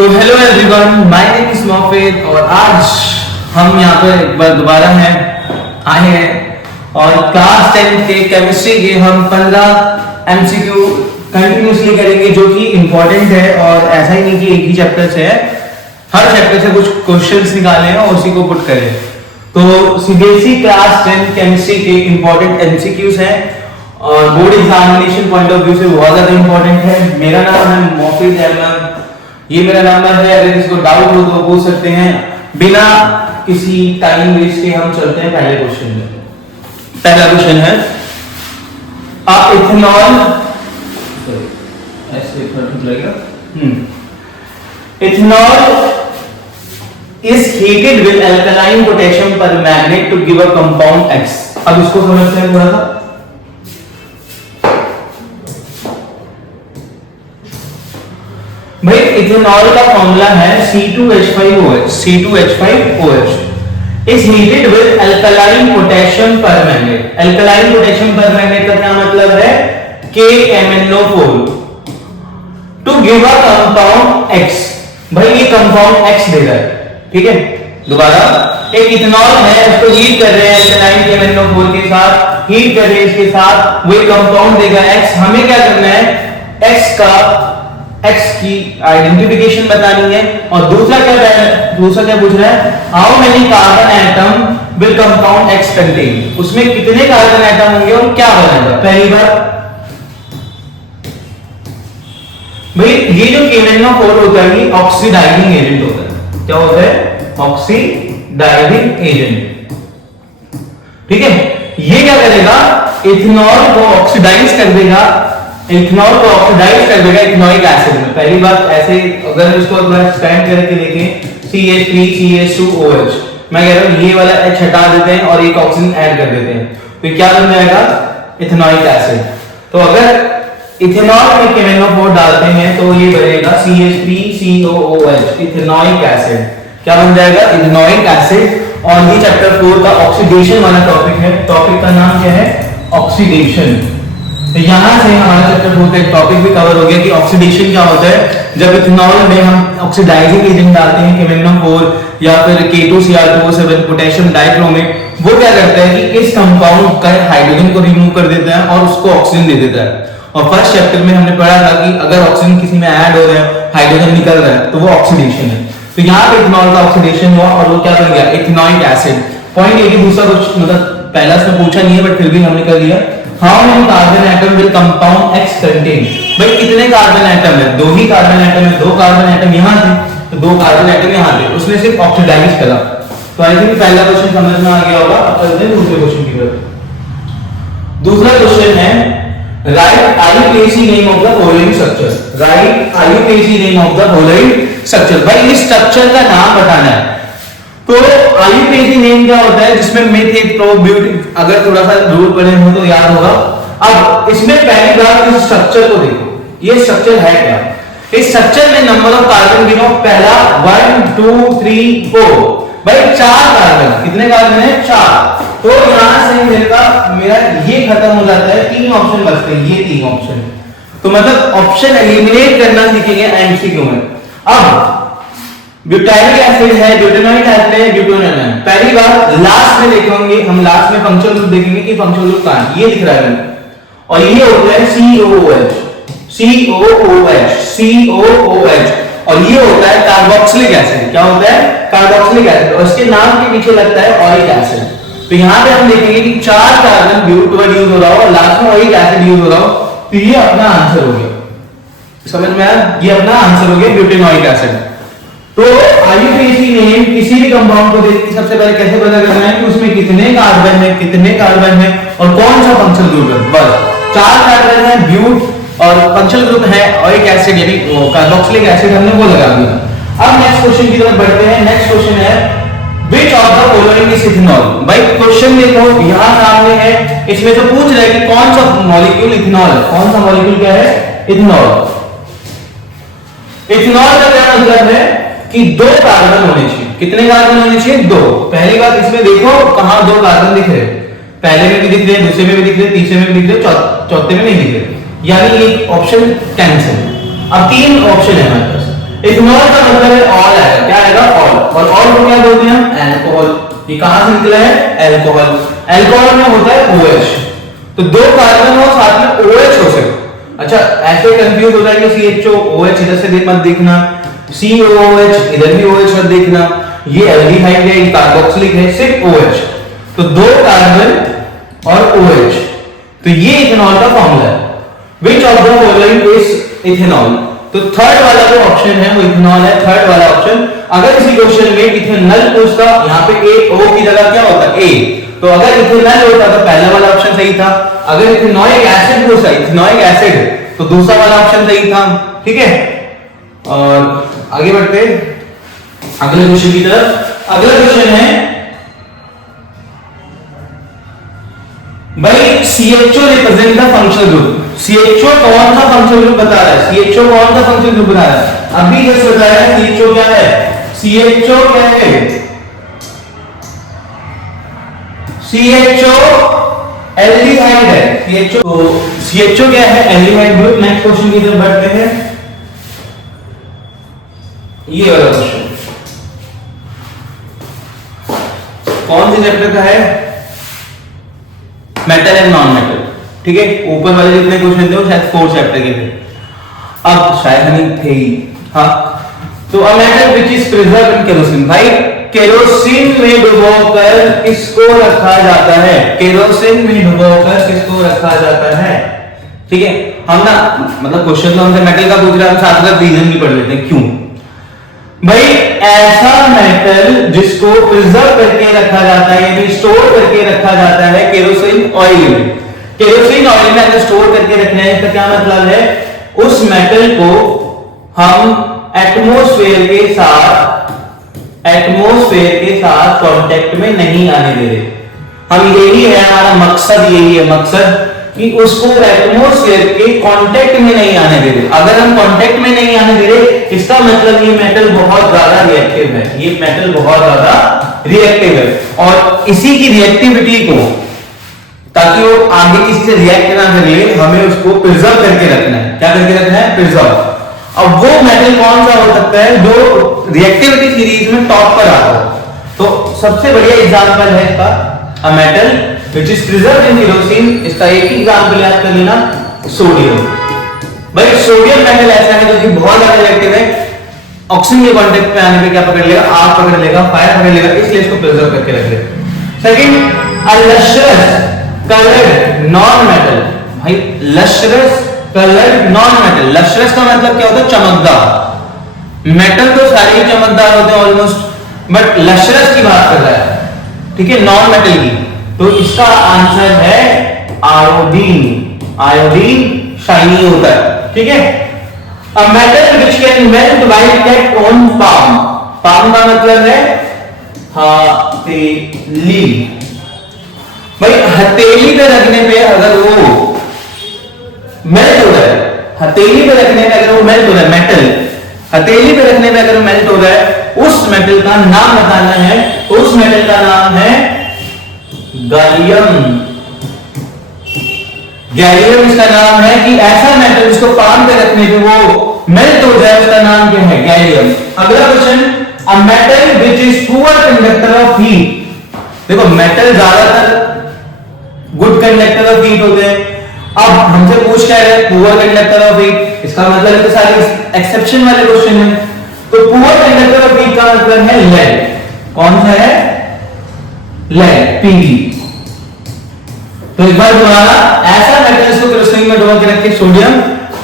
तो hello everyone, my name is Mofid और आज हम यहाँ पर एक बार दोबारा आए हैं और क्लास 10 के केमिस्ट्री के हम 15 एमसीक्यू कंटिन्यूसली करेंगे जो कि इंपॉर्टेंट है। और ऐसा ही नहीं कि एक ही चैप्टर से है, हर चैप्टर से कुछ क्वेश्चंस निकाले हैं और उसी को पुट करें। तो सीबीएसई क्लास 10 केमिस्ट्री के इंपॉर्टेंट एमसीक्यूज हैं और board examination point of view से बहुत ज्यादा इंपॉर्टेंट है। मेरा नाम है मोफिद अहमद, ये मेरा नंबर है, अगर इसको डाउट हो तो पूछ सकते हैं। बिना किसी टाइम वेस्ट के हम चलते हैं पहले क्वेश्चन में। पहला क्वेश्चन है ethanol is heated with alkaline potassium permanganate to give a compound X। अब इसको समझते हैं थोड़ा सा। भाई इथेनॉल का फॉर्मूला है C2H5OH। C2H5OH is heated with alkaline potassium permanganate। alkaline potassium permanganate का क्या मतलब है? KMnO4 to give a compound X। भाई ये कंपाउंड X दे रहा है, ठीक है। दोबारा, एक इथेनॉल है, उसको हीट कर रहे हैं alkaline KMnO4 के साथ, हीट कर रहे हैं इसके साथ, वो कंपाउंड देगा X। हमें क्या करना है? X की आइडेंटिफिकेशन बतानी है। और दूसरा क्या पूछ रहा है? How many carbon atom will compound X contain. उसमें कितने कार्बन एटम होंगे और क्या बनेगा? पहली बार भाई ये जो KMnO4 होता है ये ऑक्सीडाइजिंग एजेंट होता है। क्या होता है? ऑक्सीडाइजिंग एजेंट, ठीक है। ये क्या करेगा? इथेनॉल को ऑक्सीडाइज कर देगा, इथेनॉइक एसिड में। पहली बात ऐसे अगर इसको थोड़ा एक्सपेंड करके देखें, CH3CH2OH, मैं कह रहा हूं ये वाला H हटा देते हैं और एक ऑक्सीजन ऐड कर देते हैं, तो क्या बन जाएगा? Ethanoic acid. तो अगर इथेनॉल में KMnO4 डालते हैं तो ये बनेगा CH3COOH, इथेनॉइक एसिड। क्या बन जाएगा? Ethanoic acid. और ये चैप्टर 4 का ऑक्सीडेशन वाला टॉपिक है। टॉपिक का नाम क्या है? ऑक्सीडेशन। तो यहां से हमारा चैप्टर 4 का एक टॉपिक भी कवर हो गया कि ऑक्सीडेशन क्या होता है। जब इथेनॉल में हम ऑक्सीडाइजिंग एजेंट डालते हैं KMnO4 या फिर K2Cr2O7 पोटेशियम डाइक्रोमेट, वो क्या करता है कि इस कंपाउंड का हाइड्रोजन को रिमूव कर देता है और उसको ऑक्सीजन दे देता है। और फर्स्ट चैप्टर में हमने पढ़ा था कि अगर ऑक्सीजन किसी में ऐड हो रहा है, हाइड्रोजन निकल रहा है, तो वो ऑक्सीडेशन है। तो यहाँ पे इथेनॉल का ऑक्सीडेशन हुआ और वो क्या बन गया? Ethanoic acid. पॉइंट ये दूसरा कुछ मतलब पहला से पूछा नहीं है बट फिर भी हमने कर लिया। How many carbon atom will compound X contain. भाई कितने कार्बन एटम है? दो ही कार्बन एटम है। दो कार्बन एटम यहाँ थे तो दो कार्बन एटम यहाँ थे, उसने सिर्फ ऑक्सीडाइज करा। तो आई थिंक पहला क्वेश्चन समझ में आ गया होगा। अब चलते हैं दूसरे क्वेश्चन की तरफ। दूसरा क्वेश्चन है right IUPAC name of the following structure. Right IUPAC name of the following structure. भाई इस स्ट्रक्चर का नाम बताना है। तो IUPAC नेम क्या होता है? जिसमें मिथ प्रोब्यूट, अगर थोड़ा सा रूल पढ़े हो तो याद होगा। अब इसमें पहली बार इस स्ट्रक्चर को देखो, ये स्ट्रक्चर है क्या? इस स्ट्रक्चर में नंबर ऑफ कार्बन गिनो। पहला 1 2 3 4। भाई 4 कार्बन। कितने कार्बन है? 4। तो यहां से मेरा ये खत्म हो जाता है, 3 ऑप्शन बचते हैं, ये 3 ऑप्शन। तो मतलब ऑप्शन एलिमिनेट करना सीखेंगे एमसीक्यू में। अब ब्यूटाइलिक एसिड है, ब्यूटेनॉइक एसिड है, ब्यूटेनॉन है। पहली बार लास्ट में देखेंगे हम, लास्ट में फंक्शनल ग्रुप देखेंगे कि फंक्शनल ग्रुप कहां है। ये दिख रहा है और ये होता है COOH। और ये होता है कार्बोक्सिलिक एसिड। क्या होता है? Carboxylic acid. और इसके नाम के पीछे लगता है ऑरिक एसिड। तो यहां पे हम देखेंगे कि 4 कार्बन ब्यूट वर्ड यूज हो रहा हो और लास्ट में ऑरिक एसिड यूज हो रहा हो, तो ये अपना आंसर हो गया। समझ में आया? ये अपना आंसर हो गया ब्यूटेनॉइक एसिड। तो IUPAC नेम किसी भी कंपाउंड को देख के सबसे पहले कैसे पता करना है कि उसमें कितने कार्बन है और कौन सा फंक्शनल ग्रुप है। बस 4 कार्बन है, ब्यूट और फंक्शनल ग्रुप है ऑरिक एसिड यानी कार्बोक्सिलिक एसिड, हमने वो लगा दिया। अब नेक्स्ट क्वेश्चन की तरफ बढ़ते हैं। नेक्स्ट क्वेश्चन है which of the following is ethanol. भाई क्वेश्चन देखो यहां सामने है, इसमें से पूछ रहा है कि कौन सा मॉलिक्यूल इथेनॉल है। कौन सा मॉलिक्यूल क्या है? इथेनॉल। इथेनॉल का क्या मतलब है कि 2 कार्बन होने चाहिए। कितने कार्बन होने चाहिए? 2। पहली बात इसमें देखो कहां 2 कार्बन दिख रहे हैं, पहले में भी दिख रहे, दूसरे में भी दिख रहे, तीसरे में भी दिख रहे, चौथे में नहीं दिख रहे, यानी ये ऑप्शन कैंसिल। अब 3 ऑप्शन है हमारे पास। इथेनॉल का मतलब है ऑल आएगा, क्या आएगा ऑल, और ऑल को क्या बोलते हैं हम अल्कोहल। ये कहां से निकला है अल्कोहल, अल्कोहल में होता है OH, तो दो कार्बन हो साथ में OH हो सकते। अच्छा ऐसे कंफ्यूज हो जाएंगे CHO OH इधर से मत देखना, COOH इधर भी OH मत देखना, ये एल्डिहाइड है ये कार्बोक्सिलिक है, सिर्फ OH, तो दो कार्बन और OH, तो ये इथेनॉल का फॉर्मूला है। Which of the following is ethanol, तो थर्ड वाला जो ऑप्शन है वो इथेनॉल है, थर्ड वाला ऑप्शन। अगर इसी क्वेश्चन में इथेनॉल पूछता, यहाँ पे A O की जगह क्या होता A, तो अगर इथेनॉल होता तो पहला वाला ऑप्शन सही था, अगर इथेनॉइक एसिड पूछता इथेनॉइक एसिड तो दूसरा वाला ऑप्शन सही था, ठीक है। और आगे बढ़ते अगले क्वेश्चन की तरफ। अगला क्वेश्चन है भाई CHO represent the functional group, CHO कौन सा फंक्शनल ग्रुप बता रहा है, CHO कौन सा फंक्शनल ग्रुप बता रहा है, अभी जैसे बताया CHO क्या है, CHO क्या है, CHO एल्डिहाइड है, CHO तो CHO क्या है एल्डिहाइड ग्रुप। नेक्स्ट क्वेश्चन की तरफ बढ़ते हैं, ये वाला क्वेश्चन कौन से चैप्टर का है, मेटल एंड नॉन मेटल, ठीक है। ऊपर वाले जितने क्वेश्चन थे वो शायद 4 चैप्टर के थे, अब शायद नहीं थे ही, हाँ। तो a metal which is preserved in kerosene, भाई केरोसिन में डुबोकर किसको रखा जाता है, केरोसिन में डुबोकर किसको रखा जाता है, ठीक है। हम ना मतलब क्वेश्चन तो हमसे मेटल का पूछ रहा है, हम साथ साथ रीजन भी पढ़ लेते हैं क्यों। भाई ऐसा मेटल जिसको प्रिजर्व करके रखा जाता है यानी स्टोर करके रखा जाता है केरोसिन ऑयल में, केरोसिन ऑयल में अगर स्टोर करके रखना है इसका क्या मतलब है, उस मेटल को हम एटमॉस्फेयर के साथ कांटेक्ट में नहीं आने दे रहे। हम यही है हमारा मकसद, यही है मकसद कि उसको एटमॉस्फेयर के कांटेक्ट में नहीं आने दे रहे। अगर हम कांटेक्ट में नहीं आने दे रहे इसका मतलब ये मेटल बहुत ज्यादा रिएक्टिव है, ये मेटल बहुत ज्यादा रिएक्टिव है, और इसी की रिएक्टिविटी को ताकि वो आगे किसी से रिएक्ट ना कर ले हमें उसको प्रिजर्व करके रखना है। क्या करके रखना है, प्रिजर्व। अब वो मेटल कौन सा हो सकता है जो रिएक्टिविटी सीरीज में टॉप पर आता हो, तो सबसे बढ़िया एग्जांपल है इसका a metal which is preserved in kerosene, इसका एक ही एग्जांपल याद कर लेना सोडियम। भाई सोडियम मेटल ऐसा है जो कि बहुत ज्यादा रिएक्टिव है, ऑक्सीजन के कांटेक्ट में आने पे क्या पकड़ लेगा, आग पकड़ लेगा, फायर पकड़ लेगा, इसलिए इसको प्रिजर्व करके रख ले। सेकंड अ लस्ट्रस कलर्ड नॉन मेटल, भाई lustrous coloured non metal, lustrous का मतलब क्या होता है, चमकदार। मेटल तो सारे ही चमकदार होते हैं ऑलमोस्ट, बट लस्ट्रस की बात कर रहा है, ठीक है, नॉन मेटल की, तो इसका आंसर है आयोडीन। आयोडीन शाइनी होता है, ठीक है। A metal which can melt while kept on palm, palm का मतलब है हथेली। भाई हथेली पे रखने पे अगर वो मेल्ट हो रहा है, हथेली पे रखने पे अगर वो मेल्ट हो रहा है, मेटल हथेली पे रखने पे अगर वो मेल्ट हो रहा है, उस मेटल का नाम बताना है, उस मेटल का नाम है गैलियम। गैलियम इसका नाम है कि ऐसा मेटल जिसको पाम पे रखने पे वो मेल्ट हो जाए, उसका नाम क्या है, गैलियम। अगला question a metal which is poor conductor of heat, देखो मेटल ज्यादातर गुड कंडक्टर ऑफ हीट होते हैं। अब हमसे पूछ क्या है, पुअर कंडक्टर ऑफ हीट, इसका मतलब है तो सारे एक्सेप्शन वाले क्वेश्चन है, तो पुअर कंडक्टर ऑफ हीट का मतलब है लेड। कौन सा है, लेड, Pb। तो एक बार दोबारा, ऐसा मेटल जिसको केरोसिन में डुबो के रखे सोडियम,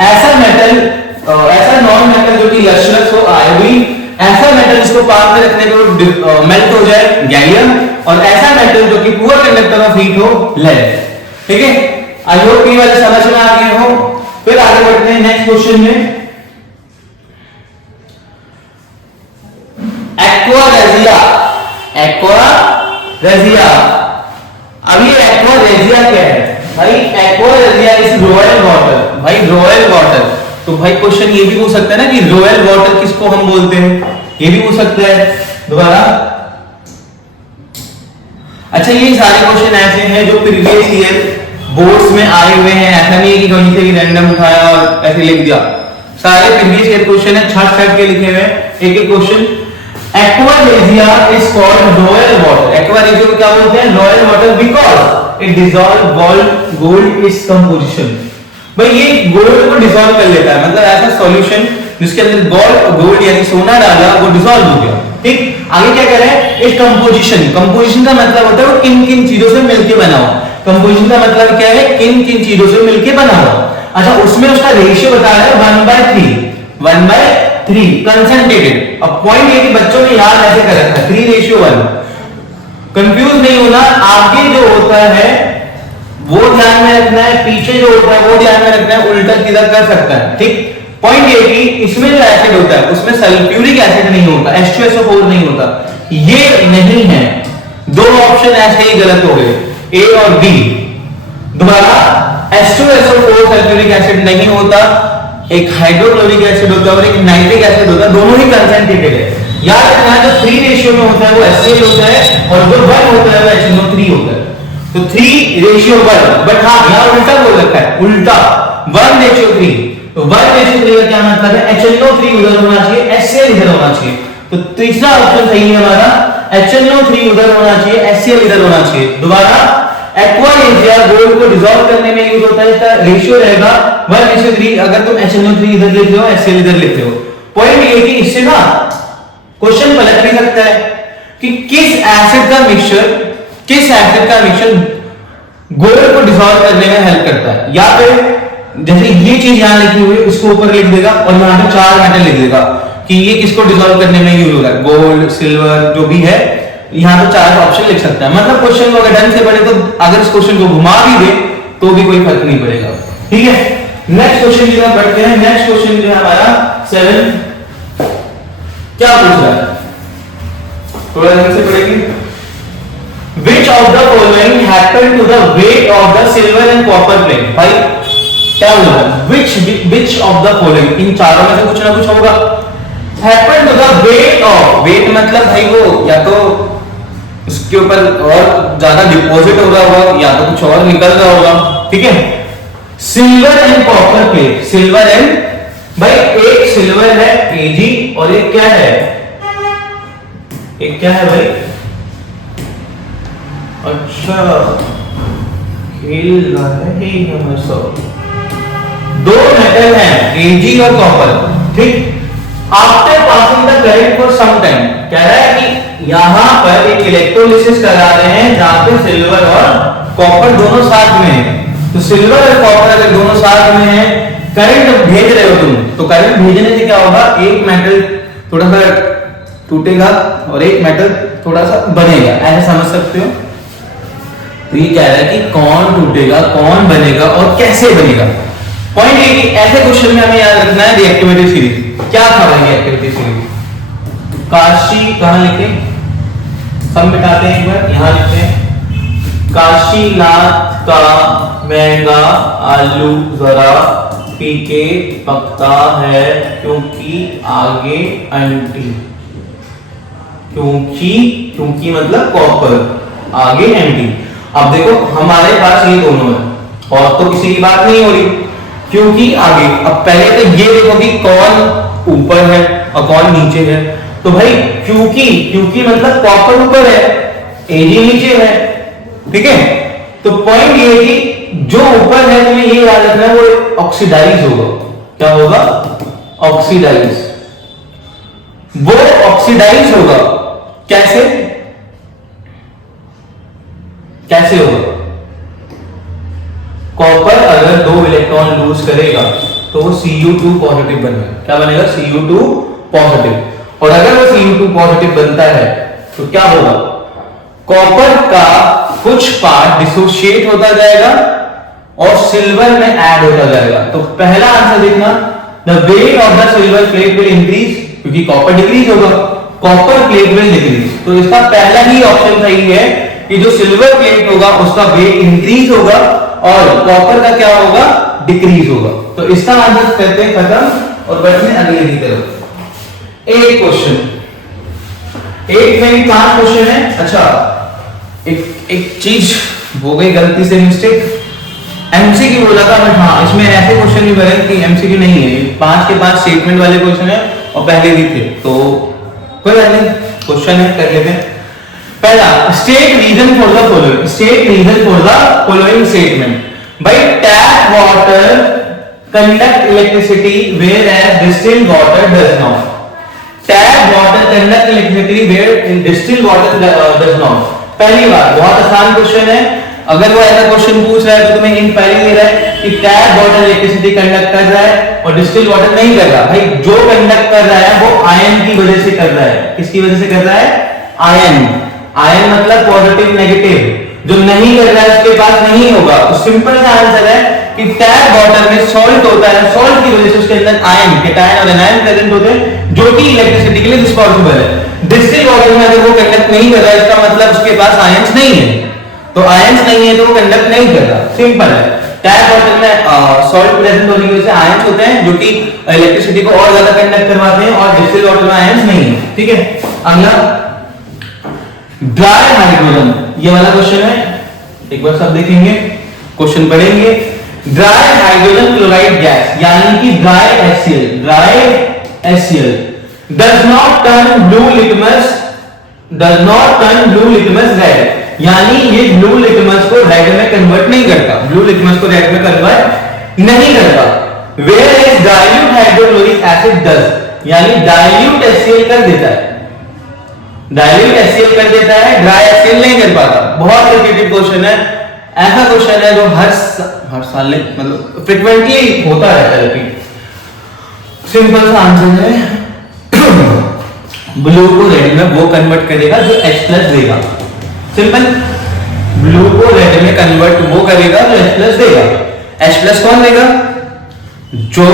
ऐसा मेटल ऐसा नॉन मेटल जो कि लस्ट्रस हो आयोडीन, ऐसा मेटल जिसको पाम में रखने पे मेल्ट हो जाए गैलियम, और ऐसा मेटल जो कि पुअर कंडक्टर ऑफ हीट हो लेड, ठीक है। आई होप ये वाले समझ में आ गए हो। फिर आगे बढ़ते हैं नेक्स्ट क्वेश्चन में। एक्वा रेजिया, एक्वा रेजिया, अब ये एक्वा रेजिया क्या है भाई, aqua regia is royal water, भाई रॉयल वाटर। तो भाई क्वेश्चन ये भी पूछ सकता है ना कि रॉयल वाटर किसको हम बोलते हैं, ये भी पूछ सकता है दोबारा। अच्छा ये सारे क्वेश्चन ऐसे हैं जो प्रीवियस ईयर बोर्ड्स में आए हुए हैं, ऐसा नहीं है कि कहीं से भी रैंडम उठाया और ऐसे लिख दिया, सारे प्रीवियस ईयर क्वेश्चन है, छाट छाट के लिखे हुए हैं एक एक question. Aqua regia is called royal water, aqua regia को क्या बोलते हैं? Royal water, because it dissolve gold is composition. भाई ये गोल्ड को डिसॉल्व कर लेता है, मतलब ऐसा सॉल्यूशन जिसके अंदर गोल्ड यानी सोना डाला वो डिसॉल्व हो गया। ठीक, आगे क्या कह रहे हैं? इट कंपोजिशन, कंपोजिशन का मतलब होता है वो किन किन चीजों से मिलकर बना हुआ। कंपोजिशन का मतलब क्या है? किन किन चीजों से मिलकर बना हुआ। अच्छा, उसमें उसका रेशियो बता रहा है 1/3, 1/3 कंसंट्रेटेड। अब पॉइंट ये कि बच्चों ने याद ऐसे कर रखा है 3:1, कंफ्यूज नहीं होना। आगे जो होता है वो ध्यान में रखना है, पीछे जो होता है वो ध्यान में रखना है, उल्टा सीधा कर सकता है। ठीक, पॉइंट ये कि इसमें जो एसिड होता है उसमें सल्फ्यूरिक एसिड नहीं होता, H2SO4 नहीं होता, ये नहीं है। दो ऑप्शन ऐसे ही गलत हो गए, ए और बी। दोबारा, H2SO4 सल्फ्यूरिक एसिड नहीं होता, एक हाइड्रोक्लोरिक एसिड होता है और एक नाइट्रिक एसिड होता है, दोनों ही कंसंट्रेटेड है। याद रखना, जो 3 रेशियो में होता है वो HCl होता है और जो 1 होता है वो HNO3 होता है। तो 3:1, बट हाँ यहाँ उल्टा बोल रखा है, उल्टा 1:3। तो 1:3 का क्या मतलब है? HNO3 उधर होना चाहिए, HCl इधर होना चाहिए। तो तीसरा ऑप्शन सही है हमारा, HNO3 उधर होना चाहिए, HCl इधर होना चाहिए। दोबारा, एक्वारेजिया गोल्ड को डिसॉल्व करने में यूज होता है, इसका रेशियो रहेगा 1:3। अगर तुम HNO3 इधर लेते हो, HCl इधर लेते हो। पॉइंट ये कि इससे ना क्वेश्चन पलट भी सकता है कि किस एसिड का मिक्सचर गोल्ड को डिसॉल्व करने में हेल्प करता है। या फिर जैसे ये चीज यहां लिखी हुई है उसको ऊपर लिख देगा और यहां पे 4 मेटल लिख देगा कि ये किसको डिसॉल्व करने में यूज हो रहा है, गोल्ड, सिल्वर, जो भी है। यहां पे 4 ऑप्शन लिख सकता है। मतलब क्वेश्चन को अगर ढंग से पढ़े तो अगर इस क्वेश्चन को घुमा भी दे तो भी कोई फर्क नहीं पड़ेगा। ठीक है, नेक्स्ट क्वेश्चन की तरफ बढ़ते हैं। नेक्स्ट क्वेश्चन जो है हमारा 7, क्या पूछ रहा है, थोड़ा ढंग से पढ़ेंगे। Which of the following happened to the weight of the silver and copper plate? भाई क्या बोल रहा है? Which of the following, इन चारों में से कुछ ना कुछ होगा। Happened to the weight of, weight मतलब भाई वो या तो उसके ऊपर और ज्यादा डिपॉजिट हो रहा होगा या तो कुछ और निकल रहा होगा। ठीक है, silver and copper plate, silver and, भाई एक सिल्वर है Ag और एक क्या है, एक क्या है भाई, अच्छा खेल रहा है ही हमें सब। 2 मेटल हैं Ag और कॉपर। ठीक, after passing the current for some time, कह रहा है कि यहां पर एक इलेक्ट्रोलिसिस करा रहे हैं जहां पे सिल्वर और कॉपर दोनों साथ में है। तो सिल्वर और कॉपर अगर दोनों साथ में है, करंट भेज रहे हो तुम, तो करंट भेजने से क्या होगा, एक मेटल थोड़ा सा टूटेगा और एक मेटल थोड़ा सा बनेगा, ऐसे समझ सकते हो। तो ये कह रहा है कि कौन टूटेगा, कौन बनेगा और कैसे बनेगा। पॉइंट ये कि ऐसे क्वेश्चन में हमें याद रखना है रिएक्टिविटी सीरीज। क्या था भाई रिएक्टिविटी सीरीज? काशी कहां लिखे, सब मिटाते हैं एक बार, यहां लिखते हैं। काशीनाथ का महंगा आलू जरा फीके पकता है क्योंकि आगे आंटी, क्योंकि मतलब कॉपर, आगे एंटी। अब देखो हमारे पास ये दोनों है और तो किसी की बात नहीं हो रही, क्योंकि आगे। अब पहले तो ये देखो कि कौन ऊपर है और कौन नीचे है। तो भाई क्योंकि मतलब कॉपर ऊपर है, Ag नीचे है। ठीक है, तो पॉइंट ये कि जो ऊपर है तुम्हें ये याद रखना है वो ऑक्सीडाइज होगा। क्या होगा? ऑक्सीडाइज। वो ऑक्सीडाइज होगा कैसे होगा? कॉपर अगर 2 इलेक्ट्रॉन लूज करेगा तो वो Cu2 पॉजिटिव बनेगा। क्या बनेगा? Cu2 positive. और अगर वो Cu2 पॉजिटिव बनता है तो क्या होगा? कॉपर का कुछ पार्ट डिसोशिएट होता जाएगा और सिल्वर में ऐड होता जाएगा। तो पहला आंसर देखना, the weight of the silver plate will increase, क्योंकि कॉपर डिक्रीज होगा, कॉपर प्लेट विल डिक्रीज। तो इसका पहला ही ऑप्शन सही है कि जो सिल्वर प्लेट होगा उसका वेट इंक्रीज होगा और कॉपर का क्या होगा? डिक्रीज होगा। तो इसका आंसर करते हैं खत्म और बढ़ते हैं अगले की तरफ। एक क्वेश्चन, एक में 5 क्वेश्चन है। अच्छा एक चीज हो गई गलती से, मिस्टेक, एमसीक्यू बोला था बट हाँ इसमें ऐसे क्वेश्चन भी बने कि एमसीक्यू नहीं है, 5 के 5 स्टेटमेंट वाले क्वेश्चन है और पहले भी थे, तो कोई बात नहीं, क्वेश्चन है कर लेते हैं। पहला, state reason for the following, state reason for the following statement. भाई tap water conduct electricity whereas distilled water does not. Tap water conduct electricity where distilled water does not. पहली बात, बहुत आसान क्वेश्चन है, अगर वो ऐसा question पूछ रहा है तो तुम्हें इन पहले दे रहा है कि टैप वाटर इलेक्ट्रिसिटी कंडक्ट कर रहा है और डिस्टिल्ड वाटर नहीं कर रहा। भाई जो कंडक्ट कर रहा है वो आयन की वजह से कर रहा है। किसकी वजह से कर रहा है? आयन। आयन मतलब पॉजिटिव नेगेटिव। जो नहीं कर रहा है उसके पास नहीं होगा। तो सिंपल सा आंसर है कि टैप वाटर में सॉल्ट होता है, सॉल्ट की वजह से उसके अंदर आयन, कैटायन और एनायन प्रेजेंट होते हैं जो कि इलेक्ट्रिसिटी के लिए रिस्पांसिबल है। डिस्टिल्ड वाटर में अगर वो कंडक्ट नहीं कर रहा है इसका मतलब उसके पास आयंस नहीं है, तो आयंस नहीं है तो वो कंडक्ट नहीं कर रहा। सिंपल है। टैप वाटर में सॉल्ट प्रेजेंट होने की वजह से आयंस होते हैं जो कि इलेक्ट्रिसिटी को और ज्यादा कंडक्ट करवाते हैं, और डिस्टिल्ड वाटर में आयंस नहीं है। ठीक है, अगला ड्राई हाइड्रोजन, ये वाला क्वेश्चन है, एक बार सब देखेंगे, क्वेश्चन पढ़ेंगे। ड्राई हाइड्रोजन क्लोराइड गैस यानी कि dry HCl does not turn blue litmus red, यानी ये ब्लू लिटमस को रेड में कन्वर्ट नहीं करता, ब्लू लिटमस को रेड में कन्वर्ट नहीं करता। Whereas dilute hydrochloric acid does, यानी डाइल्यूट HCl कर देता है, डाइल्यूट HCl कर देता है, ड्राई HCl नहीं कर पाता। बहुत रिपीटेड क्वेश्चन है, ऐसा क्वेश्चन है जो हर साल मतलब फ्रीक्वेंटली होता रहता है रिपीट। सिंपल सा आंसर है ब्लू को रेड में वो कन्वर्ट करेगा जो H+ देगा। सिंपल, ब्लू को रेड में कन्वर्ट वो करेगा जो H+ देगा। H+ कौन देगा? जो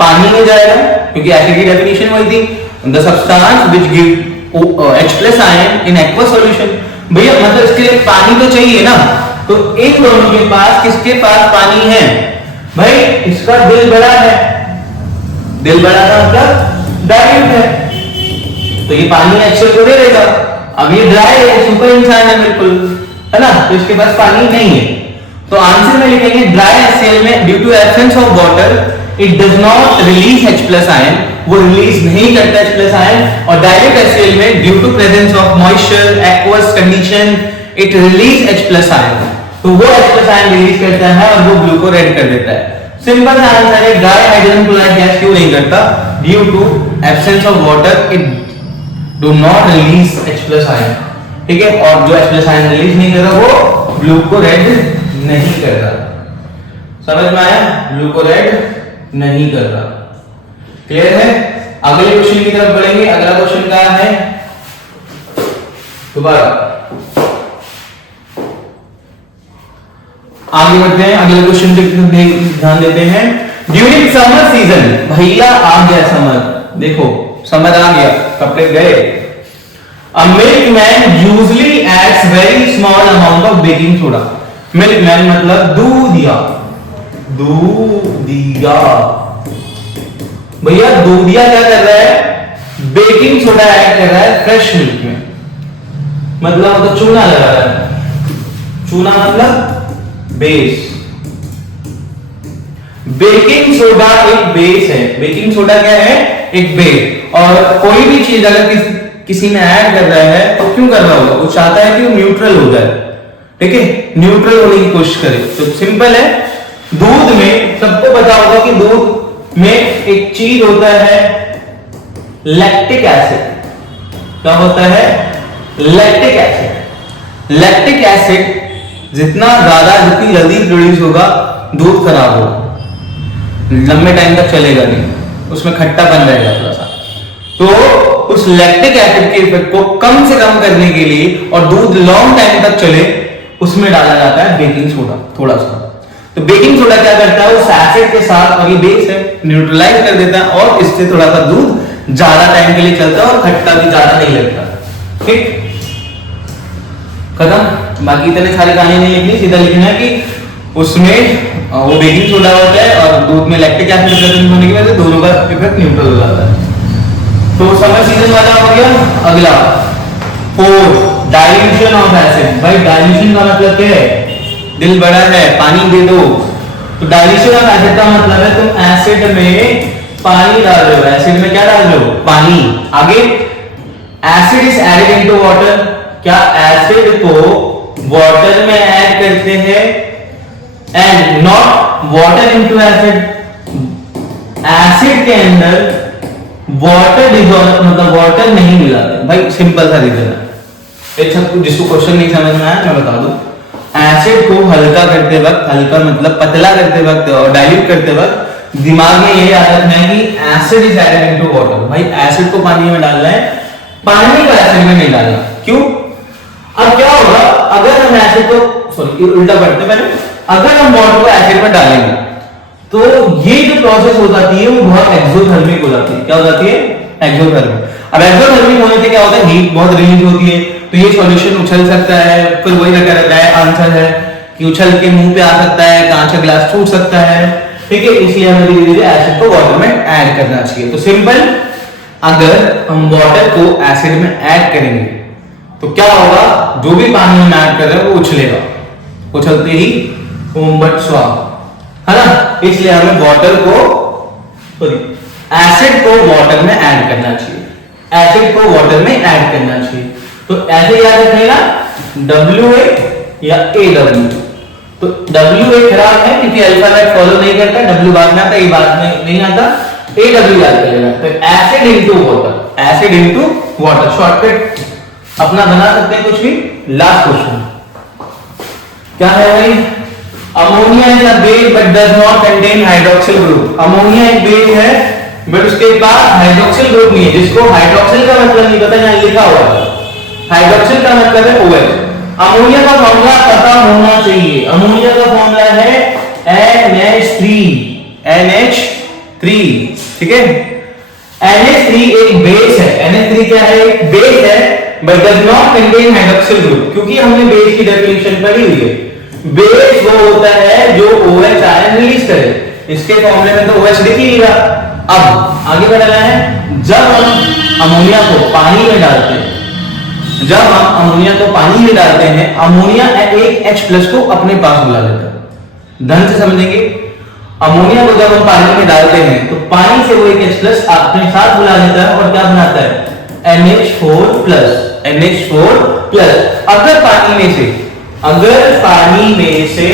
पानी में जाएगा, क्योंकि एसिड की डेफिनेशन वही थी, the substance which give H+ ion in aqueous solution. भैया मतलब इसके लिए पानी तो चाहिए ना, तो इन दोनों के पास किसके पास पानी है? भाई इसका दिल बड़ा है, दिल बड़ा का मतलब डाइल्यूट है, तो ये पानी HCl को दे देगा। अब ये ड्राई है, सुपर इंसान है बिल्कुल, है ना, तो इसके पास पानी नहीं है। तो आंसर में लिखेंगे ड्राई HCl में due to absence of water it does not release H+ ion, वो रिलीज नहीं करता H+ आयन। और डाइल्यूट HCl में due to presence of moisture aqueous condition it release H+ ion, तो वो H+ आयन रिलीज करता है और वो ब्लू को रेड कर देता है। सिंपल सा आंसर है ड्राई हाइड्रोजन क्लोराइड गैस क्यों नहीं करता? Due to absence of water it do not release H+ ion. ठीक है, और जो H+ आयन रिलीज नहीं कर रहा वो ब्लू को रेड नहीं कर रहा। समझ में आया? ब्लू को रेड नहीं कर रहा। क्लियर है? अगले क्वेश्चन की तरफ बढ़ेंगे। अगला क्वेश्चन क्या है? दोबारा आगे बढ़ते हैं, अगले क्वेश्चन पे ध्यान देते हैं। ड्यूरिंग समर सीजन, भैया आ गया समर, देखो समझ आ गया, कपड़े गए। A milkman usually adds very small amount of baking soda. Milkman मतलब दूधिया, दूधिया। भैया दूधिया क्या कर रहा है? बेकिंग सोडा ऐड कर रहा है फ्रेश मिल्क में, मतलब तो चूना लगा रहा है। चूना मतलब बेस। बेकिंग सोडा एक बेस है। बेकिंग सोडा क्या है? एक बेस। और कोई भी चीज अगर किसी में ऐड कर रहा है तो क्यों कर रहा होगा? वो चाहता है कि वो न्यूट्रल हो जाए, ठीक है, न्यूट्रल होने की कोशिश करे। तो सिंपल है, दूध में सबको पता होगा कि दूध में एक चीज होता है लैक्टिक एसिड। क्या होता है? Lactic acid. लैक्टिक एसिड जितना जितनी जल्दी प्रोड्यूस होगा दूध खराब होगा, लंबे टाइम तक चलेगा नहीं, उसमें खट्टापन रहेगा थोड़ा सा। तो उस लैक्टिक एसिड के इफेक्ट को कम से कम करने के लिए और दूध लॉन्ग टाइम तक चले, उसमें डाला जाता है बेकिंग सोडा थोड़ा सा। तो बेकिंग सोडा क्या करता है? उस एसिड के साथ, और ये बेस है, न्यूट्रलाइज कर देता है और इससे थोड़ा सा दूध ज्यादा टाइम के लिए चलता है और खट्टा भी ज्यादा नहीं लगता। ठीक, खत्म। बाकी इतने सारे कहानी नहीं लिखनी, सीधा लिखना है कि उसमें वो बेकिंग सोडा होता है और दूध में लैक्टिक एसिड प्रेजेंट होने की वजह से दोनों का इफेक्ट न्यूट्रल हो जाता है। तो समर सीजन वाला हो गया। अगला 4 डाइल्यूशन ऑफ एसिड। भाई डाइल्यूशन का मतलब क्या है? दिल बड़ा है, पानी दे दो। तो डाइल्यूशन ऑफ एसिड का मतलब है तुम एसिड में पानी डाल रहे हो। एसिड में क्या डाल रहे हो? पानी। आगे acid is added into water, क्या एसिड को वाटर में ऐड करते हैं? And not water into acid, acid के अंदर वाटर डिसॉल्व मतलब वाटर नहीं मिलाते। भाई सिंपल सा रीजन है, जिसको क्वेश्चन नहीं समझ में आया मैं बता दूं। एसिड को हल्का करते वक्त, हल्का मतलब पतला करते वक्त और डाइल्यूट करते वक्त दिमाग में यही आदत है कि acid is added into water. भाई एसिड को पानी में डालना है, पानी को एसिड में नहीं डालना। क्यों? अब क्या होगा अगर हम एसिड को, सॉरी उल्टा पढ़ते पहले, अगर हम वाटर को एसिड में डालेंगे तो ये जो प्रोसेस हो जाती है वो बहुत एक्सोथर्मिक हो जाती है। क्या हो जाती है? एक्सोथर्मिक। अब एक्सोथर्मिक होने से क्या होता है? हीट बहुत रिलीज होती है, तो ये सॉल्यूशन उछल सकता है। फिर वही लगा रहता है, आंसर है कि उछल के मुंह पे आ सकता है, कांच का ग्लास टूट सकता है। ठीक है, इसलिए हमें धीरे धीरे एसिड को वाटर में ऐड करना चाहिए। तो सिंपल, अगर हम वाटर को एसिड में ऐड करेंगे तो क्या होगा? जो भी पानी में ऐड कर रहे हैं वो उछलेगा, उछलते ही ओम बट स्वाहा, है ना? इसलिए हमें वाटर को, एसिड को वाटर में ऐड करना चाहिए, एसिड को वाटर में ऐड करना चाहिए। तो ऐसे याद रखिएगा WA या AW। तो WA खराब है क्योंकि अल्फाबेट फॉलो नहीं करता, W बाद में आता, A बाद में नहीं आता, AW याद कर लेना। तो acid into water, acid into water, shortcut अपना बना सकते हैं कुछ भी। लास्ट क्वेश्चन क्या है भाई? Ammonia is a base but does not contain hydroxyl group. Ammonia एक बेस है बट उसके पास हाइड्रोक्सिल ग्रुप नहीं है। जिसको हाइड्रोक्सिल का मतलब नहीं पता, यहां लिखा हुआ है हाइड्रोक्सिल का मतलब है OH। अमोनिया का फॉर्मूला पता होना चाहिए। अमोनिया का फॉर्मूला है NH3, NH3, ठीक है? NH3 एक बेस है। NH3 क्या है? एक बेस है but does not contain hydroxyl group. क्योंकि हमने बेस की डेफिनेशन पढ़ी हुई है, बेस वो होता है जो OH आयन रिलीज करे। इसके फॉर्मूले में तो OH दिख ही रहा। अब आगे बढ़ना है, जब हम अमोनिया को पानी में डालते हैं, जब हम अमोनिया को पानी में डालते हैं, अमोनिया एक H+ को अपने पास बुला लेता है। ध्यान से समझेंगे, अमोनिया को जब हम पानी में डालते हैं तो पानी से वो एक H+ अपने साथ बुला लेता है और क्या बनाता है? NH4+, NH4+। अगर पानी में से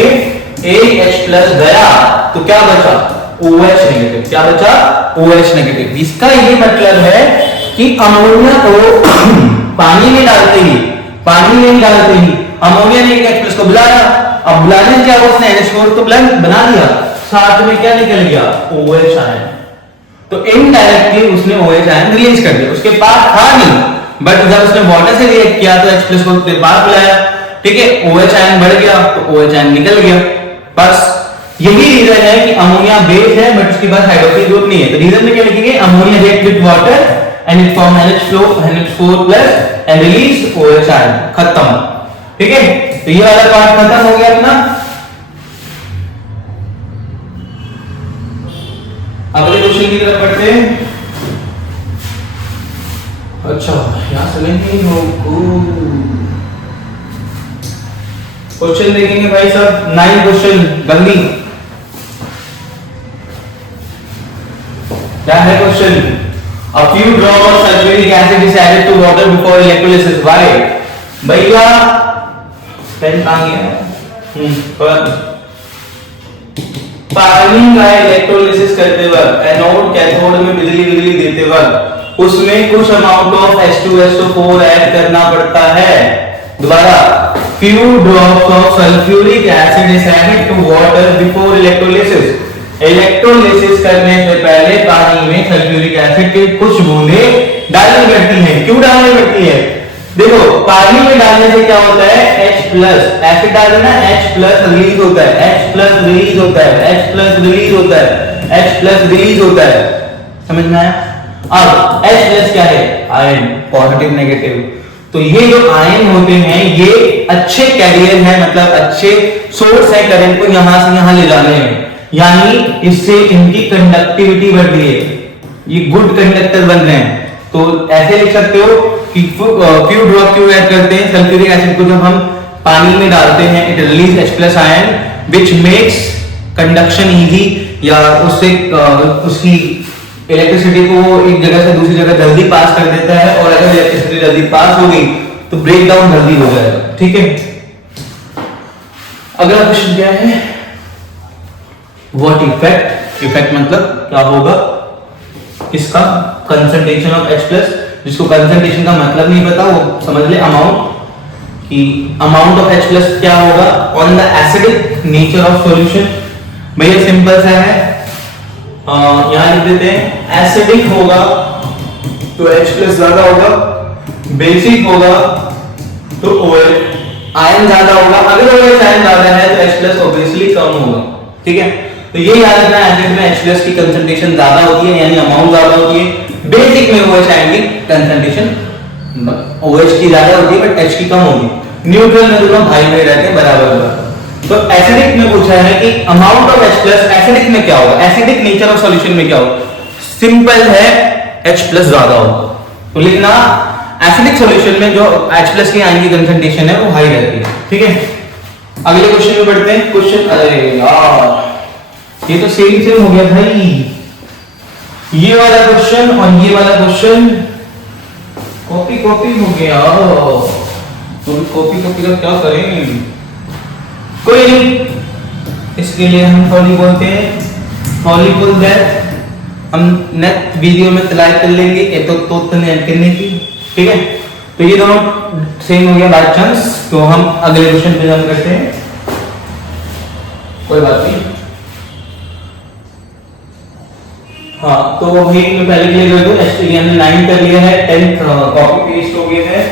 एक H+ गया तो क्या बचा? OH negative. क्या बचा? OH negative. इसका ये मतलब है कि अमोनिया को पानी में डालते ही अमोनिया ने एक H+ को बुलाया। अब बुलाने से क्या हुआ? उसने NH4 तो बना दिया, साथ में क्या निकल गया? OH ion. तो इनडायरेक्टली उसने OH आयन रिलीज कर दिया। उसके पास था नहीं, बट जब उसने वाटर से रिएक्ट किया तो H+ को उसके पास बुलाया, ठीक है? OH आयन बढ़ गया तो OH आयन निकल गया। बस यही रीजन है कि अमोनिया बेस है बट उसके पास हाइड्रोक्सिल ग्रुप नहीं है। तो रीजन में क्या लिखेंगे? Ammonia react with water and it form NH4+ and release OH ion। खत्म, ठीक है? तो ये वाला पार्ट खत्म हो गया अपना। अगले क्वेश्चन की तरफ बढ़ते हैं। अच्छा, यहां से नहीं क्वेश्चन देखेंगे भाई साहब। 9 क्वेश्चन गंदी। क्या है question? A few drops of sulfuric acid is added to water before electrolysis. Why? भैया पेन कहाँ गया? पानी का इलेक्ट्रोलिसिस करते वक्त, एनोड कैथोड में बिजली देते वक्त उसमें कुछ अमाउंट ऑफ H2SO4 ऐड करना पड़ता है। दोबारा, few drops of sulfuric acid is added to water before electrolysis। Electrolysis करने से पहले पानी में सल्फ्यूरिक एसिड की कुछ बूंदें डालनी पड़ती हैं। क्यों डालनी पड़ती है? देखो, पानी में डालने से क्या होता है? H+ एसिड डालने ना, H+ रिलीज होता है, H+ रिलीज होता है, H+ रिलीज होता है, H+ रिलीज होता है। समझ में आया? अब H+ क्या है? Ion, positive negative. तो ये जो आयन होते हैं ये अच्छे कैरियर हैं, मतलब अच्छे सोर्स है करंट को यहां से यहां ले जाने में, यानी इससे इनकी कंडक्टिविटी बढ़ रही है, ये गुड कंडक्टर बन रहे हैं। तो ऐसे लिख सकते हो कि फ्यू ड्रॉप क्यों ऐड करते हैं? सल्फ्यूरिक एसिड को जब हम पानी में डालते हैं, it release H plus ion which makes conduction easy, या उससे उसकी इलेक्ट्रिसिटी को वो एक जगह से दूसरी जगह जल्दी पास कर देता है, और अगर इलेक्ट्रिसिटी जल्दी पास हो गई तो ब्रेक डाउन जल्दी हो जाएगा। ठीक है, अगला क्वेश्चन क्या है, व्हाट इफेक्ट, इफेक्ट मतलब क्या होगा इसका, कंसंट्रेशन ऑफ H प्लस, जिसको कंसंट्रेशन का मतलब नहीं पता वो समझ ले अमाउंट, कि अमाउंट ऑफ H प्लस क्या होगा on the acidic nature of solution. भैया सिंपल सा है, यहां लिख देते हैं एसिडिक होगा तो H प्लस ज्यादा होगा, बेसिक होगा तो OH आयन ज्यादा होगा, अगर OH आयन ज्यादा है तो H प्लस ऑब्वियसली कम होगा। ठीक है, तो ये याद रखना, एसिड में H प्लस की कंसंट्रेशन ज्यादा होती है यानी अमाउंट ज्यादा होती है, बेसिक में OH आयन की कंसंट्रेशन OH की ज्यादा होती है बट H की कम होगी, न्यूट्रल में दोनों भाई भाई रहते हैं बराबर बराबर। तो एसिडिक में पूछा है कि amount of H plus acidic में क्या होगा, एसिडिक नेचर ऑफ सॉल्यूशन में क्या होगा, सिंपल है H प्लस ज्यादा होगा, तो लिखना एसिडिक सॉल्यूशन में जो H प्लस की आयन की कंसंट्रेशन है वो हाई रहती है। ठीक है, अगले क्वेश्चन में बढ़ते हैं। क्वेश्चन, अरे यार ये तो सेम हो गया भाई, ये वाला क्वेश्चन और ये वाला क्वेश्चन कॉपी कॉपी हो गया, तो कॉपी कॉपी का क्या करें, कोई नहीं, इसके लिए हम फॉली बोलते हैं, फॉली बोल दैट हम नेक्स्ट वीडियो में तलाश कर लेंगे ये तो करने की। ठीक है, तो ये दोनों सेम हो गया बाय चांस, तो हम अगले क्वेश्चन पे जंप करते हैं, कोई बात नहीं। हाँ, तो वही मैं पहले क्लियर कर दूं, एक्चुअली हमने 9 कर लिया है, 10th कॉपी पेस्ट हो गया है,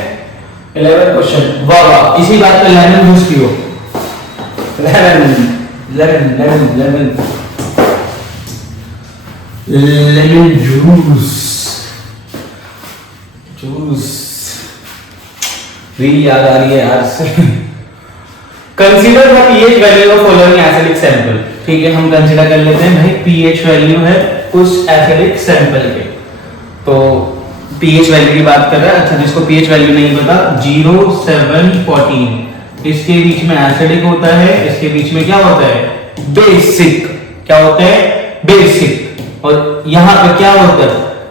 11 क्वेश्चन, वाह वाह, इसी बात पे लेमन जूस पियो, लेमन जूस भी याद आ रही है यार से। Consider the pH value of following acidic sample. ठीक है, हम कंसीडर कर लेते हैं भाई पीएच वैल्यू है उस एसिडिक सैंपल के, तो पीएच वैल्यू की बात कर रहा है। अच्छा, जिसको पीएच वैल्यू नहीं पता, 0, 7, 14, इसके बीच में एसिडिक होता है, इसके बीच में क्या होता है, बेसिक, क्या होता है, बेसिक, और यहाँ पे क्या होता है,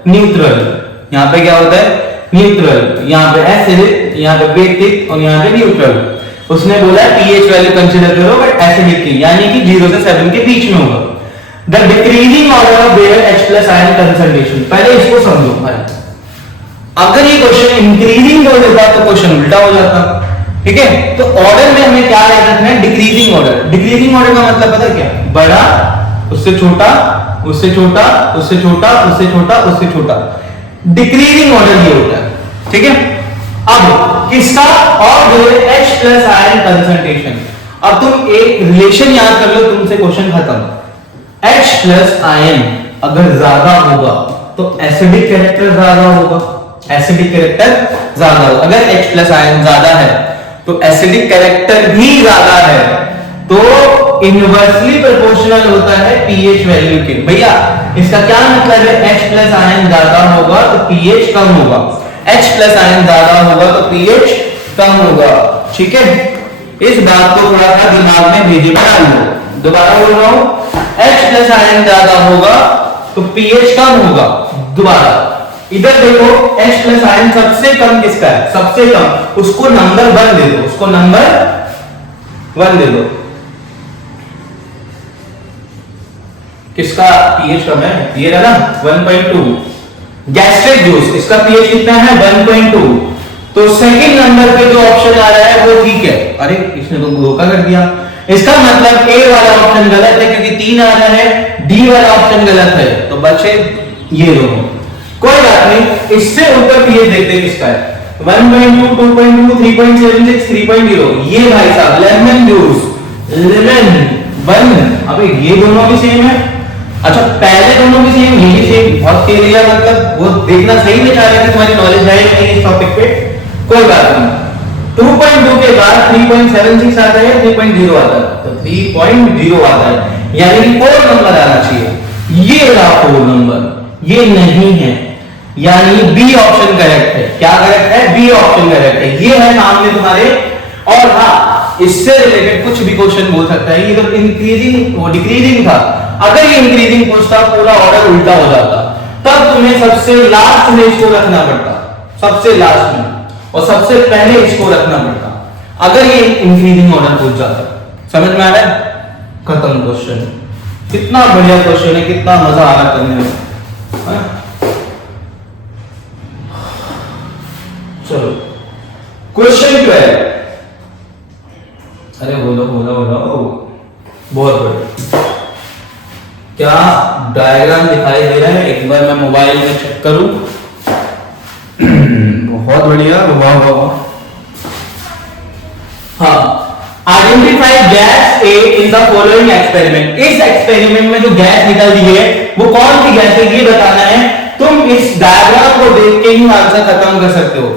न्यूट्रल, यहाँ पे क्या होता है, न्यूट्रल, यहाँ पे एसिडिक, यहाँ पे बेसिक और यहाँ पे न्यूट्रल। उसने बोला पीएच वैल्यू कंसीडर करो बट एसिडिक की, यानी कि 0 से 7 के बीच में होगा। The decreasing order of their H plus ion concentration, पहले इसको समझो भाई, अगर ये क्वेश्चन इंक्रीजिंग हो जाता तो क्वेश्चन उल्टा हो जाता। ठीक है, तो ऑर्डर में हमें क्या याद रखना है, डिक्रीजिंग ऑर्डर। डिक्रीजिंग ऑर्डर का मतलब पता है क्या, बड़ा, उससे छोटा, उससे छोटा, उससे छोटा, उससे छोटा, उससे छोटा, डिक्रीजिंग ऑर्डर ये होता है। ठीक है, अब किसका, और जो है H प्लस आयन कंसंट्रेशन। अब तुम एक रिलेशन याद कर लो, तुमसे क्वेश्चन खत्म। H प्लस आयन अगर ज्यादा होगा तो एसिडिक कैरेक्टर ज्यादा होगा, एसिडिक कैरेक्टर ज्यादा होगा। अगर H प्लस आयन ज्यादा है तो एसिडिक कैरेक्टर भी ज्यादा है, तो इनवर्सली प्रोपोर्शनल होता है पीएच वैल्यू के। भैया इसका क्या मतलब है, H प्लस आयन ज्यादा होगा तो पीएच कम होगा, H प्लस आयन ज्यादा होगा तो पीएच कम होगा। ठीक है, इस बात को थोड़ा सा दिमाग में भेजे बना लो। दोबारा बोल रहा हूं, H प्लस आयन ज्यादा होगा तो पीएच कम होगा। दोबारा इधर देखो, H प्लस आयन सबसे कम किसका है, सबसे कम, उसको नंबर 1 दे दो, उसको नंबर 1 दे दो। किसका पीएच कम है, ये रहा ना 1.2। गैस्ट्रिक जूस, इसका पीएच कितना है 1.2, तो सेकंड नंबर पे जो ऑप्शन आ रहा है वो ठीक है। अरे इसने तो धोखा कर दिया, इसका मतलब ए वाला ऑप्शन गलत है क्योंकि 3 आ रहा है, डी वाला ऑप्शन गलत है, तो बचे ये दोनों। कोई बात नहीं, इससे ऊपर पीएच देखते हैं किसका है, 1.2, 2.2, 3.76, 3.0। ये भाई साहब लेमन जूस, लेमन 1। अबे ये दोनों भी सेम है। अच्छा, पहले दोनों भी सेम, ये भी सेम, ऑस्ट्रेलिया मतलब वो देखना सही में चाह रहे हैं कि तुम्हारी नॉलेज है या नहीं इस टॉपिक पे। कोई बात नहीं, 2.2 के बाद 3.76 आता है, 3.0 आता है, तो 3.0 आता है, यानी कि 4 नंबर आना चाहिए। ये रहा 4 नंबर, ये नहीं है, यानी बी ऑप्शन करेक्ट है। क्या करेक्ट है, बी ऑप्शन करेक्ट है, ये है सामने तुम्हारे। और हाँ, इससे रिलेटेड कुछ भी क्वेश्चन बोल सकता है। ये तो इंक्रीजिंग वो डिक्रीजिंग था, अगर ये इंक्रीजिंग पूछता पूरा ऑर्डर उल्टा हो जाता, तब तुम्हें सबसे लास्ट में इसको रखना पड़ता, सबसे लास्ट में, और सबसे पहले इसको रखना पड़ता अगर ये इंक्रीजिंग ऑर्डर पूछ जाता। समझ में आ रहा है? खत्म क्वेश्चन। कितना बढ़िया क्वेश्चन है, कितना मजा आ रहा करने में। चलो क्वेश्चन 12। अरे बोलो बोलो बोलो, बहुत बढ़िया। क्या डायग्राम दिखाई दे रहा है? एक बार मैं मोबाइल में चेक करूं। बहुत बढ़िया, वाह वाह वाह। हाँ, identify gas A in the following experiment. इस एक्सपेरिमेंट में जो गैस निकल रही है वो कौन सी गैस है ये बताना है। तुम इस डायग्राम को देख के ही आंसर खत्म कर सकते हो।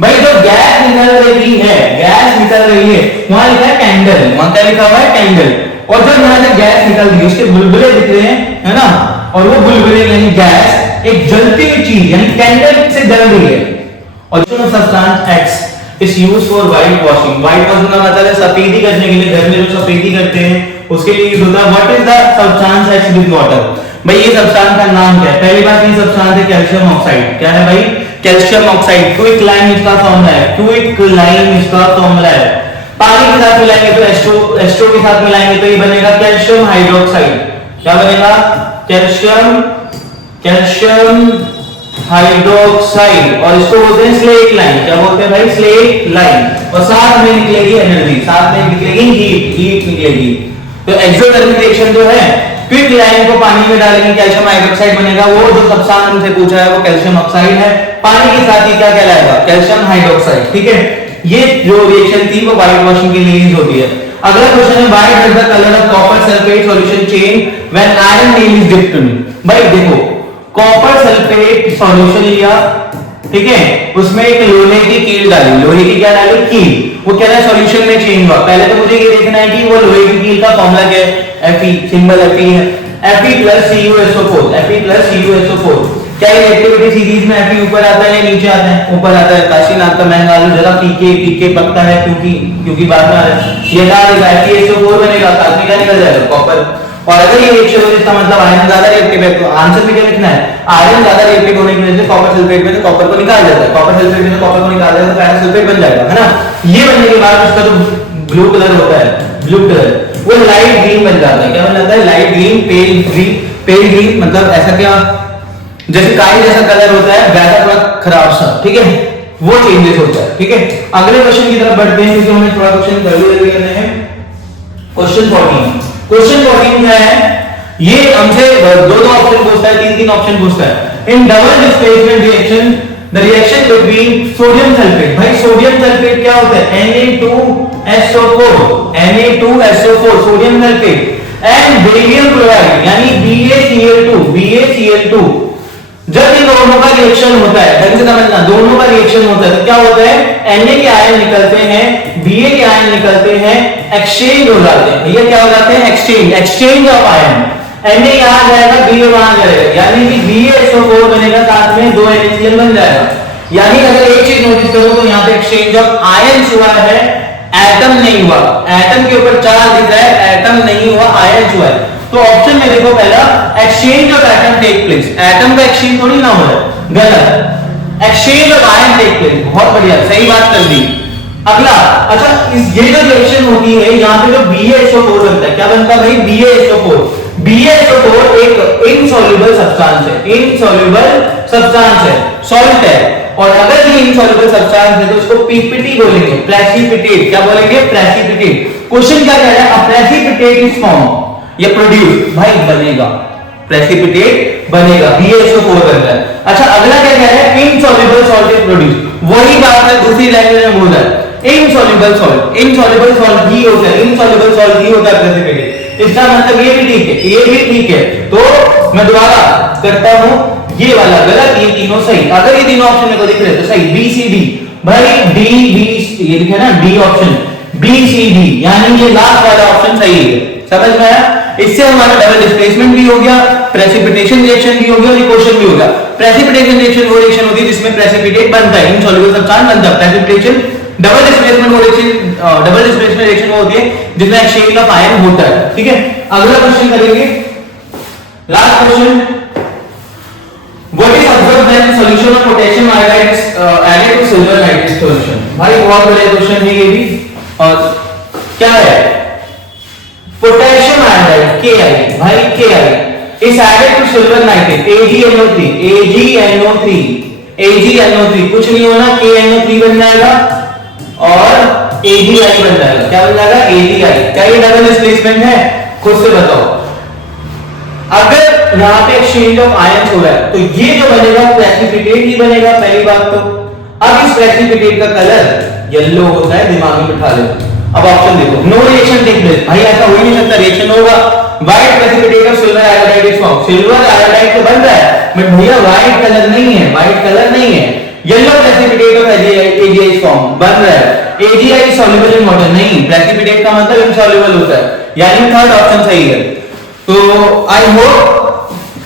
भाई जो गैस निकल रही है, गैस निकल रही है, वहां लिखा है कैंडल, वहां क्या लिखा हुआ है? कैंडल। और जब यहां से गैस निकल रही है, उसके बुलबुले दिख रहे हैं, है ना, और वो बुलबुले यानी गैस एक जलती हुई चीज यानी कैंडल से जल रही है। और substance x is used for white washing. White washing का मतलब है सफेदी करने के लिए, घर में जो सफेदी करते हैं उसके लिए यूज होता है। What is the substance x with water? भाई ये सब्सटेंस का नाम क्या है? पहली बात ये सब्सटेंस है कैल्शियम ऑक्साइड। क्या है भाई? Calcium oxide. क्विक लाइम इसका फॉर्मूला है, क्विक लाइम इसका फॉर्मूला है। पानी के साथ मिलाएंगे तो H2 के साथ मिलाएंगे तो ये बनेगा कैल्शियम हाइड्रोक्साइड। क्या बनेगा? Calcium hydroxide. और इसको बोलते हैं स्लेट लाइन। क्या बोलते हैं भाई? Slaked lime. और साथ में निकलेगी एनर्जी, साथ में निकलेगी हीट निकलेगी। तो एक्सोथर्मिक रिएक्शन जो है, क्विक लाइन को पानी में डालेंगे कैल्शियम हाइड्रोक्साइड बनेगा। वो जो सब्सटेंस हमसे पूछा है वो कैल्शियम ऑक्साइड है। पानी के साथ ही क्या कहलाएगा? Calcium hydroxide. ठीक है, ये जो रिएक्शन थी वो व्हाइट वॉशिंग के लिए यूज होती है। अगला क्वेश्चन है why does the colour of copper sulphate solution change when iron nail is dipped in. भाई देखो, कॉपर सल्फेट सॉल्यूशन लिया, ठीक है, उसमें एक लोहे की कील डाली, लोहे की क्या डाली? कील। वो क्या है? सॉल्यूशन में चेंज हुआ। पहले तो मुझे ये देखना है कि वो लोहे की कील का फॉर्मूला क्या है? Fe, सिंबल Fe है, Fe plus CuSO4, Fe plus CuSO4। क्या ये एक्टिविटी सीरीज में Fe ऊपर आता है या नीचे आता है? ऊपर आता है। काशीनाथ का महंगा आलू जरा पीके पकता है क्योंकि बाद में आ रहा है। ये क्या आएगा? FeSO4 बनेगा, साथ में क्या निकल जाएगा? कॉपर। और अगर ये रिएक्शन हो इसका मतलब आयरन ज्यादा रिएक्टिव है, तो आंसर में क्या लिखना है? आयरन ज्यादा रिएक्टिव होने की वजह से कॉपर सल्फेट में से कॉपर को निकाल देता है, कॉपर सल्फेट में से कॉपर को निकाल देता है तो आयरन सल्फेट बन जाएगा, है ना। ये बनने के बाद उसका जो ब्लू कलर होता है, ब्लू कलर, वो लाइट ग्रीन बन जाता है। क्या बन जाता है? लाइट ग्रीन, पेल ग्रीन मतलब ऐसा क्या, जैसे काई जैसा कलर होता है वैसा थोड़ा खराब सा, ठीक है, वो चेंजेस होता है। ठीक है, अगले क्वेश्चन की तरफ बढ़ते हैं क्योंकि हमें थोड़ा क्वेश्चन जल्दी करने हैं। क्वेश्चन 14। क्वेश्चन 14 क्या है? ये हमसे दो ऑप्शन पूछता है, तीन ऑप्शन पूछता है। In double displacement reaction the reaction between sodium sulphate. भाई सोडियम सल्फेट क्या होता है? Na2SO4, Na2SO4 sodium sulphate and barium chloride यानी BaCl2। जब इन दोनों का रिएक्शन होता है, ढंग से समझना, दोनों का रिएक्शन होता है तो क्या होता है? Na के आयन निकलते हैं, Ba के आयन निकलते हैं, एक्सचेंज हो जाते हैं। ये क्या हो जाते हैं? Exchange of ion. Na यहां जाएगा, Ba वहां जाएगा, यानी कि BaSO4 बनेगा, साथ में 2 NaCl बन जाएगा। यानी अगर एक चीज नोटिस करो तो यहाँ पे एक्सचेंज ऑफ आयन हुआ है, एटम नहीं हुआ। एटम के ऊपर चार्ज दिख रहा है, एटम नहीं हुआ, आयन हुआ है। तो ऑप्शन में देखो पहला, exchange of atom take place. Atom का एक्सचेंज थोड़ी ना हो रहा है, गलत। Exchange of ion take place, बहुत बढ़िया, सही बात कर दी। अगला, अच्छा ये जो रिएक्शन होती है यहाँ पे जो BaSO4 बनता है, क्या बनता है भाई? BaSO4। BaSO4 एक इनसॉल्युबल सब्सटेंस है, इनसॉल्युबल सब्सटेंस है, सॉल्ट है। और अगर ये इनसॉल्युबल सब्सटेंस है तो उसको पीपीटी बोलेंगे, प्रेसिपिटेट। क्या बोलेंगे? प्रेसिपिटेट। क्वेश्चन क्या कह रहा है? अ प्रेसिपिटेट इज फॉर्म, ये प्रोड्यूस, भाई बनेगा, प्रेसिपिटेट बनेगा, BaSO4 बन रहा है। अच्छा अगला क्या कह रहा है? Insoluble salt is produce. वही बात है दूसरी लैंग्वेज में बोल रहा है, इनसॉल्युबल सॉल्ट ही होता है, इनसॉल्युबल सॉल्ट ही होता है प्रेसिपिटेट। इसका मतलब ये भी ठीक है, ये भी ठीक है। तो मैं दोबारा करता हूं, ये वाला गलत, ये तीनों सही। अगर ये तीनों ऑप्शन में को दिख रहे तो सही, BCD। भाई D ये लिखा है ना, डी ऑप्शन, BCD यानी ये लास्ट वाला ऑप्शन सही है। समझ में आया? इससे हमारा डबल डिस्प्लेसमेंट भी हो गया, प्रेसिपिटेशन रिएक्शन भी हो गया और ये क्वेश्चन भी हो गया। प्रेसिपिटेशन रिएक्शन वो रिएक्शन होती है जिसमें प्रेसिपिटेट बनता है, इनसॉल्युबल सब्सटेंस बनता है, प्रेसिपिटेशन डबल डिस्प्लेसमेंट रिएक्शन वो होती है जिसमें एक्सचेंज ऑफ आयन होता है, ठीक है। अगला क्वेश्चन करेंगे, last question, what is observed when solution of potassium iodide added to silver nitrate solution. भाई बहुत बढ़िया क्वेश्चन है ये भी। और क्या है, पोटेशियम आयोडाइड KI, भाई KI is added to silver nitrate AgNO3 कुछ नहीं होना, KNO3 बन जाएगा और AgI बन जाएगा। क्या बन जाएगा, AgI। क्या ये डबल डिस्प्लेसमेंट है, खुद से बताओ। अगर यहां पे एक्सचेंज ऑफ आयंस हो रहा है तो ये जो बनेगा प्रेसिपिटेट ही बनेगा, पहली बात तो। अब इस प्रेसिपिटेट का कलर येलो होता है, दिमाग में बिठा लो। अब ऑप्शन देखो, नो रिएक्शन टेक प्लेस, भाई ऐसा हो ही नहीं सकता, रिएक्शन होगा। White precipitate of silver iodide is form, silver iodide तो बन रहा है बट भैया व्हाइट कलर नहीं है, व्हाइट कलर नहीं है। Yellow precipitate of AgI is form, बन रहा है। AgI is soluble in water, नहीं, प्रेसिपिटेट का मतलब इनसॉल्युबल होता है, यानी थर्ड ऑप्शन सही है। तो आई होप,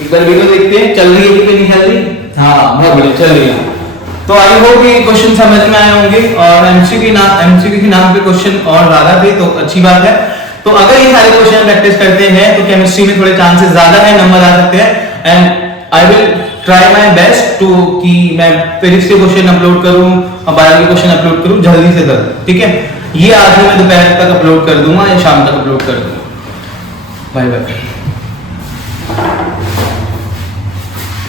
एक बार वीडियो देखते हैं, चल रही है कि नहीं चल रही, हाँ बहुत बढ़िया चल रही है। तो आई होप ये क्वेश्चन समझ में आए होंगे, और एमसीक्यू के नाम पे क्वेश्चन और ज्यादा थे तो अच्छी बात है। तो अगर ये सारे क्वेश्चन प्रैक्टिस करते हैं तो केमिस्ट्री में थोड़े चांसेस ज्यादा है, नंबर आ सकते हैं। And I will try my best to कि मैं फिजिक्स के क्वेश्चन अपलोड करूं और बायोलॉजी के क्वेश्चन अपलोड करूं जल्दी से जल्दी, ठीक है। ये आज ही मैं दोपहर तक अपलोड कर दूंगा या शाम तक अपलोड कर दूंगा। Bye bye.